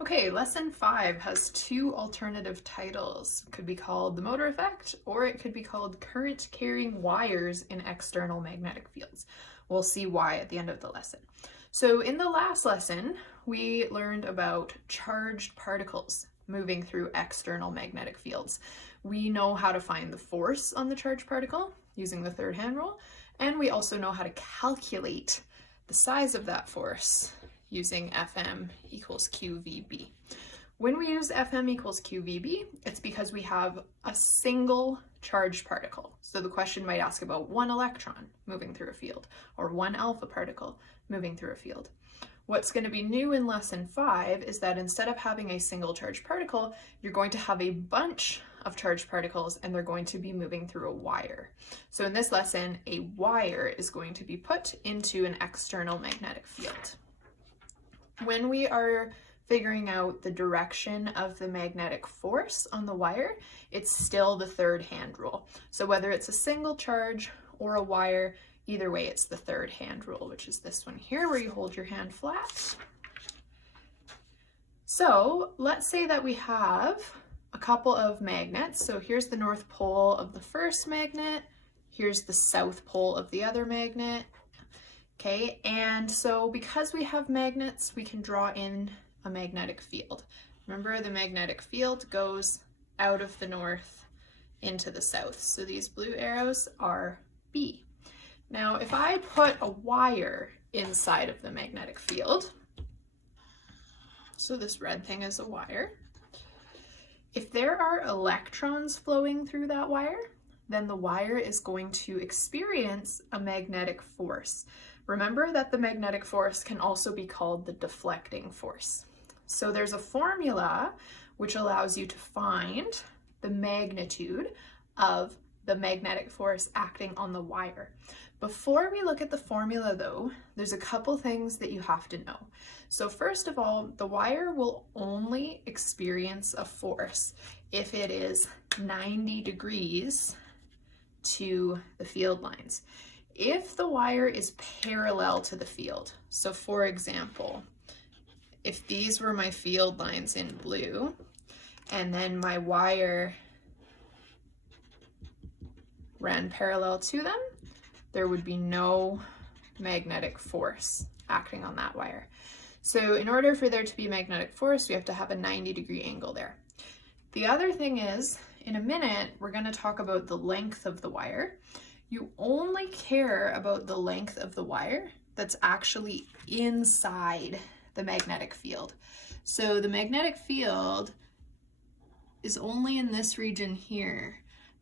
Okay, lesson 5 has two alternative titles. It could be called the motor effect, or it could be called current carrying wires in external magnetic fields. We'll see why at the end of the lesson. So in the last lesson, we learned about charged particles moving through external magnetic fields. We know how to find the force on the charged particle using the third hand rule, and we also know how to calculate the size of that force using Fm equals QVB. When we use Fm equals QVB, it's because we have a single charged particle. So the question might ask about one electron moving through a field, or one alpha particle moving through a field. What's going to be new in lesson 5 is that instead of having a single charged particle, you're going to have a bunch of charged particles and they're going to be moving through a wire. So in this lesson, a wire is going to be put into an external magnetic field. When we are figuring out the direction of the magnetic force on the wire, it's still the third hand rule. So whether it's a single charge or a wire, either way it's the third hand rule, which is this one here where you hold your hand flat. So let's say that we have a couple of magnets. So here's the north pole of the first magnet, here's the south pole of the other magnet. Okay, and so because we have magnets, we can draw in a magnetic field. Remember, the magnetic field goes out of the north into the south. So these blue arrows are B. Now, if I put a wire inside of the magnetic field, so this red thing is a wire, if there are electrons flowing through that wire, then the wire is going to experience a magnetic force. Remember that the magnetic force can also be called the deflecting force. So there's a formula which allows you to find the magnitude of the magnetic force acting on the wire. Before we look at the formula though, there's a couple things that you have to know. So first of all, the wire will only experience a force if it is 90 degrees to the field lines. If the wire is parallel to the field, so for example, if these were my field lines in blue, and then my wire ran parallel to them, there would be no magnetic force acting on that wire. So in order for there to be magnetic force, we have to have a 90-degree angle there. The other thing is, in a minute, we're going to talk about the length of the wire. You only care about the length of the wire that's actually inside the magnetic field. So the magnetic field is only in this region here.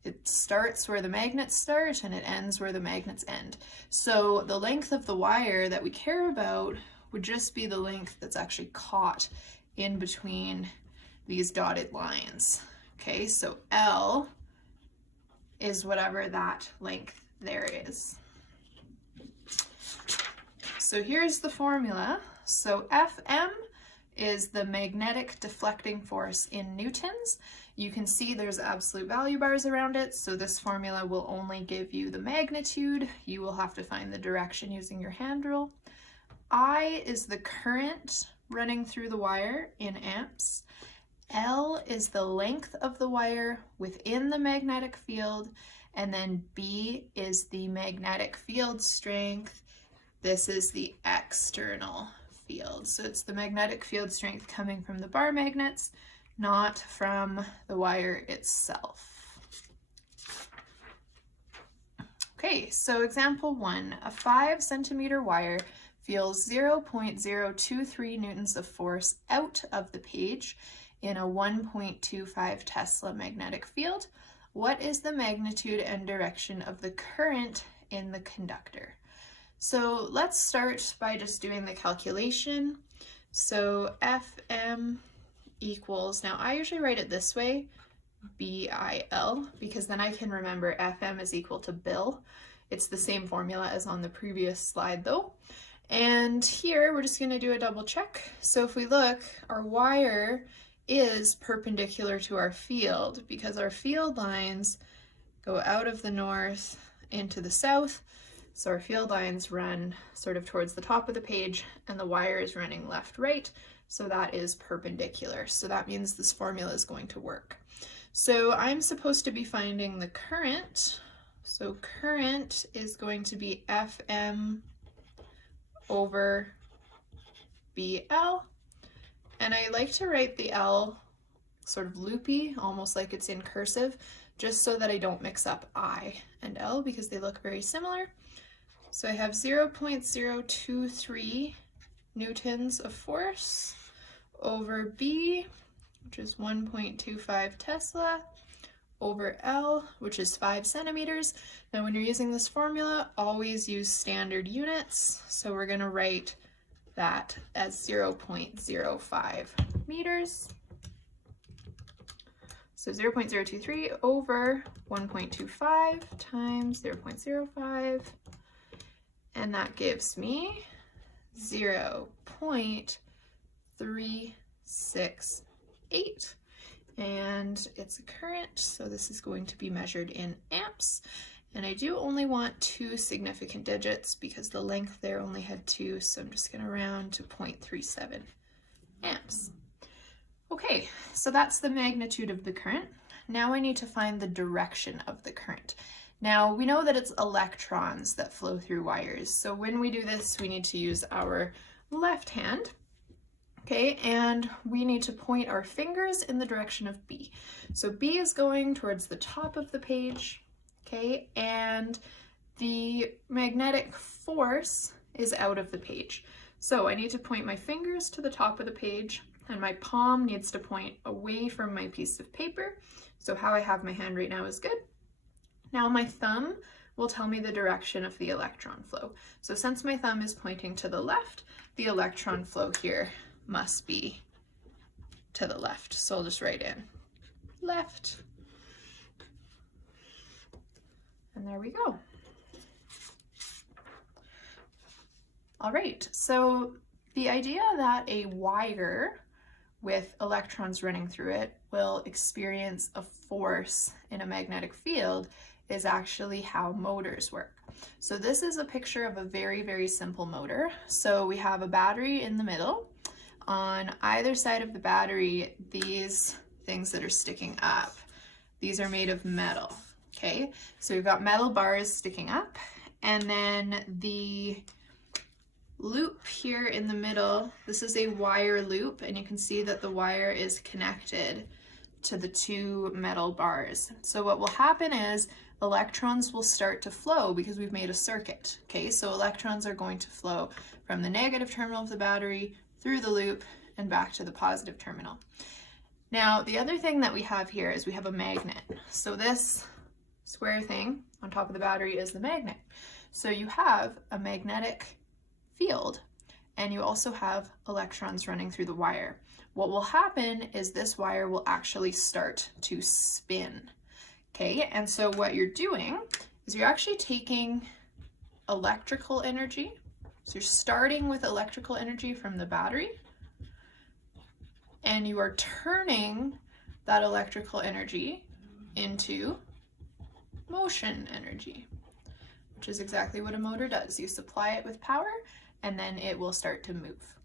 It starts where the magnets start and it ends where the magnets end. So the length of the wire that we care about would just be the length that's actually caught in between these dotted lines. Okay, so L is whatever that length there is. So here's the formula. So Fm is the magnetic deflecting force in newtons. You can see there's absolute value bars around it, so this formula will only give you the magnitude. You will have to find the direction using your hand rule. I is the current running through the wire in amps. L is the length of the wire within the magnetic field, and then B is the magnetic field strength. This is the external field. So it's the magnetic field strength coming from the bar magnets, not from the wire itself. Okay, so example 1, a 5 centimeter wire feels 0.023 newtons of force out of the page in a 1.25 Tesla magnetic field. What is the magnitude and direction of the current in the conductor? So let's start by just doing the calculation. So Fm equals, now I usually write it this way, BIL, because then I can remember Fm is equal to Bill. It's the same formula as on the previous slide though. And here we're just going to do a double check. So if we look, our wire is perpendicular to our field because our field lines go out of the north into the south. So our field lines run sort of towards the top of the page and the wire is running left, right. So that is perpendicular. So that means this formula is going to work. So I'm supposed to be finding the current. So current is going to be Fm over BL. And I like to write the L sort of loopy, almost like it's in cursive, just so that I don't mix up I and L because they look very similar. So I have 0.023 newtons of force over B, which is 1.25 Tesla, over L, which is 5 centimeters. Now when you're using this formula, always use standard units. So we're going to write that as 0.05 meters. So 0.023 over 1.25 times 0.05, and that gives me 0.368. And it's a current, so this is going to be measured in amps. And I do only want 2 significant digits because the length there only had 2, so I'm just going to round to 0.37 amps. Okay, so that's the magnitude of the current. Now I need to find the direction of the current. Now we know that it's electrons that flow through wires, so when we do this we need to use our left hand. Okay, and we need to point our fingers in the direction of B. So B is going towards the top of the page, okay, and the magnetic force is out of the page. So I need to point my fingers to the top of the page, and my palm needs to point away from my piece of paper. So how I have my hand right now is good. Now my thumb will tell me the direction of the electron flow. So since my thumb is pointing to the left, the electron flow here must be to the left. So I'll just write in left. And there we go. All right, so the idea that a wire with electrons running through it will experience a force in a magnetic field is actually how motors work. So this is a picture of a very, very simple motor. So we have a battery in the middle. On either side of the battery, these things that are sticking up, these are made of metal, okay? So we've got metal bars sticking up, and then the loop here in the middle, this is a wire loop, and you can see that the wire is connected to the 2 metal bars. So what will happen is electrons will start to flow because we've made a circuit, okay? So electrons are going to flow from the negative terminal of the battery through the loop and back to the positive terminal. Now, the other thing that we have here is we have a magnet. So this square thing on top of the battery is the magnet. So you have a magnetic field, and you also have electrons running through the wire. What will happen is this wire will actually start to spin, okay? And so what you're doing is you're actually taking electrical energy. So you're starting with electrical energy from the battery, and you are turning that electrical energy into motion energy, which is exactly what a motor does. You supply it with power, and then it will start to move.